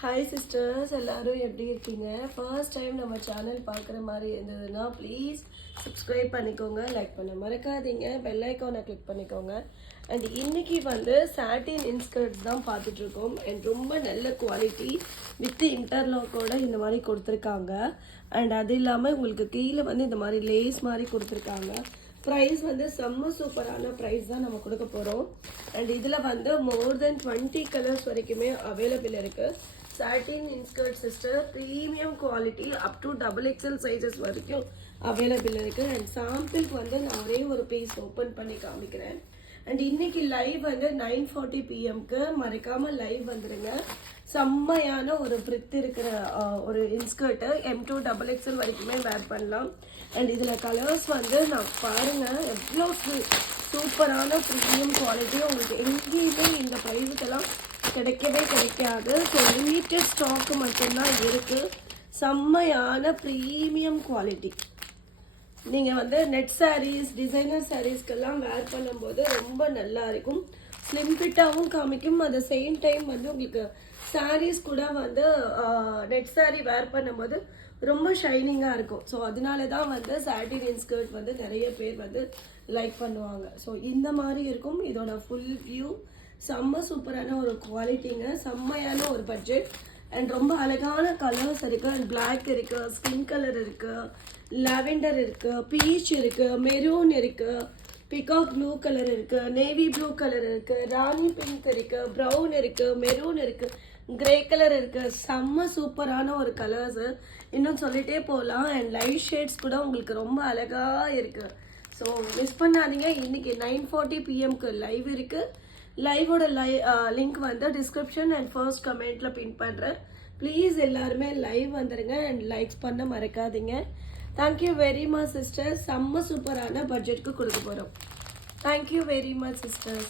Hi sisters, எல்லாரும் எப்படி இருக்கீங்க? ஃபர்ஸ்ட் டைம் நம்ம சேனல் பார்க்குற மாதிரி இருந்ததுன்னா ப்ளீஸ் சப்ஸ்கிரைப் பண்ணிக்கோங்க, லைக் பண்ண மறக்காதீங்க, பெல் ஐக்கானை கிளிக் பண்ணிக்கோங்க. அண்ட் இன்னைக்கு வந்து சாட்டின் இன்ஸ்கர்ட்ஸ் தான் பார்த்துட்ருக்கோம். அண்ட் ரொம்ப நல்ல குவாலிட்டி வித் இன்டர்லாக்கோட இந்த மாதிரி கொடுத்துருக்காங்க. அண்ட் அது இல்லாமல் உங்களுக்கு கீழே வந்து இந்த மாதிரி லேஸ் மாதிரி கொடுத்துருக்காங்க. ப்ரைஸ் வந்து செம்ம சூப்பரான ப்ரைஸ் தான் நம்ம கொடுக்க போகிறோம். அண்ட் இதில் வந்து மோர் தென் 20 கலர்ஸ் வரைக்குமே அவைலபிள் இருக்குது. Satin inskirt sister, premium quality up to XXL sizes வரைக்கும் அவைலபிள் இருக்குது. அண்ட் சாம்பிளுக்கு வந்து நான் ஒரே ஒரு பீஸ் ஓப்பன் பண்ணி காமிக்கிறேன். அண்ட் இன்னைக்கு லைவ் வந்து 9:40 PM மறக்காமல் லைவ் வந்துடுங்க. செம்மையான ஒரு பிரித் இருக்கிற ஒரு இன்ஸ்கர்ட்டு M2 XXL வரைக்குமே வேர் பண்ணலாம். அண்ட் இதில் கலர்ஸ் வந்து நான் பாருங்கள் எவ்வளோ சூப்பரான ப்ரீமியம் குவாலிட்டி. உங்களுக்கு எங்கேயுமே இந்த ப்ரைஸுக்கெல்லாம் கிடைக்கவே கிடைக்காது. ஸோ லிமிட்டட் ஸ்டாக்கு மட்டும்தான் இருக்குது. செம்மையான ப்ரீமியம் குவாலிட்டி. நீங்கள் வந்து நெட் சாரீஸ், டிசைனர் சாரீஸ்க்கெல்லாம் வேர் பண்ணும்போது ரொம்ப நல்லா இருக்கும். ஸ்லிம் ஃபிட்டாகவும் காமிக்கும். அட் த சேம் டைம் வந்து உங்களுக்கு சாரீஸ் கூட வந்து நெட் சாரீ வேர் பண்ணும்போது ரொம்ப ஷைனிங்காக இருக்கும். ஸோ அதனால தான் வந்து சாட்டின் இன்ஸ்கர்ட் வந்து நிறைய பேர் வந்து லைக் பண்ணுவாங்க. ஸோ இந்த மாதிரி இருக்கும். இதோட ஃபுல் வியூ செம்ம சூப்பரான ஒரு குவாலிட்டிங்க, செம்மையான ஒரு பட்ஜெட். அண்ட் ரொம்ப அழகான கலர்ஸ் இருக்குது. அண்ட் பிளாக் இருக்குது, ஸ்கின் கலர் இருக்குது, லாவெண்டர் இருக்குது, பீச் இருக்குது, மெரூன் இருக்குது, பிகாக் ப்ளூ கலர் இருக்குது, நேவி ப்ளூ கலர் இருக்குது, ராணி பிங்க் இருக்குது, ப்ரௌன் இருக்குது, மெரூன் இருக்குது, கிரே கலர் இருக்குது. செம்ம சூப்பரான ஒரு கலர்ஸு. இன்னும் சொல்லிட்டே போகலாம். அண்ட் லைட் ஷேட்ஸ் கூட உங்களுக்கு ரொம்ப அழகாக இருக்குது. ஸோ மிஸ் பண்ணாதீங்க. இன்னைக்கு 9:40 PM லைவ் இருக்குது. லைவோட லிங்க் வந்து டிஸ்கிரிப்ஷன் அண்ட் ஃபர்ஸ்ட் கமெண்ட்டில் பின் பண்ணுறேன். ப்ளீஸ் எல்லாருமே லைவ் வந்துடுங்க அண்ட் லைக்ஸ் பண்ண மறக்காதீங்க. Thank you very much sister. செம்ம சூப்பரான பட்ஜெட்டுக்கு கொடுக்க போகிறோம். Thank you very much sister.